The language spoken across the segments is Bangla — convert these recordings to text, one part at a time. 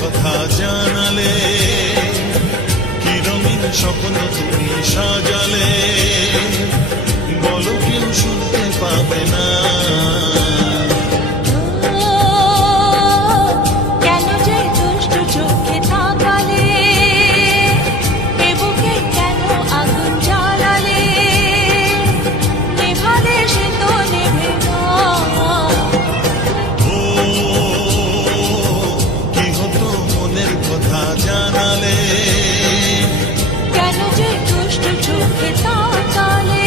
কথা জানালে, কি রঙিন স্বপ্ন তুমি সাজালে, বলো কেউ শুনতে পাবে না। কেন যে দুষ্টু চোখে তাকালে, এ বুকে কেন আগুন জ্বালালে, নেভালে সে তো নেভে না। কথা জানালে, কেন যে দুষ্টু চোখে তাকালে।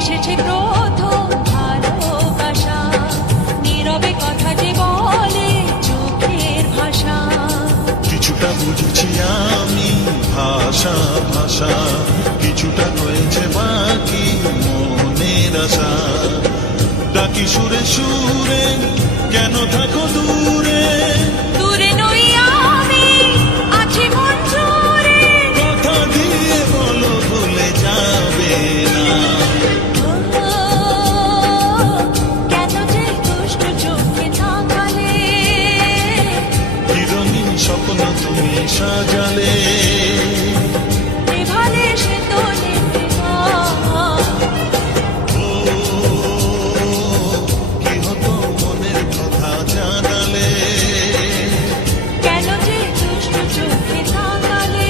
এসেছে প্রথম ভালোবাসা, নীরবে কথা যে বলে চোখের ভাষা। কিছুটা বুঝেছি আমি ভাষা ভাষা, কিছুটা রয়েছে বাকি মনের আশা। ডাকি সুরে সুরে কেন থাকো দূরে, দূরে নই আমি আছি মন জুড়ে। কথা দিয়ে বলো ভুলে যাবে না। স্বপ্ন তুমি সাজালে, নেভালে সে তো নেভে না। কি হতো মনের কথা জানালে, কেন যে দুষ্টু চোখে তাকালে।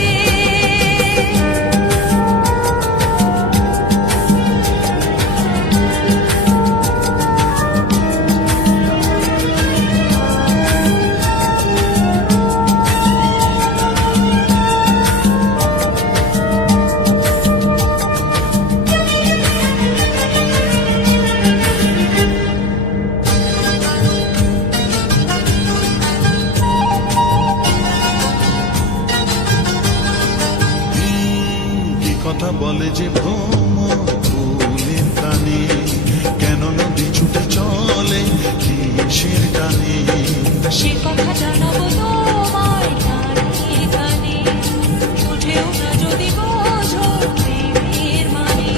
কথা বলে যে ভ্রমর ফুলের কানে, কেন নদী ছুটে চলে কিসের টানে। সে কথা জানাবো তোমায় গানে গানে, বুঝেও না যদি বোঝো প্রেমের মানে।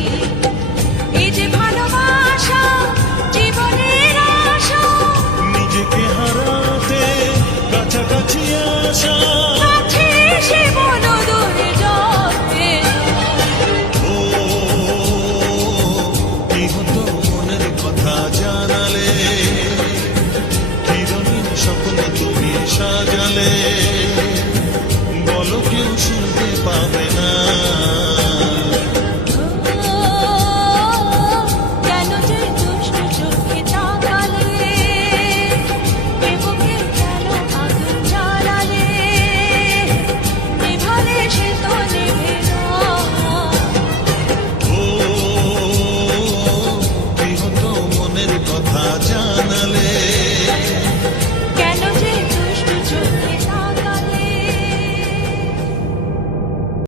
এই যে ভালোবাসা জীবনের আশা, নিজেকে হারাতে কাছাকাছি আসা। কাছে এসে বলো দূরে যাবে কি হতো মনের কথা জানালে,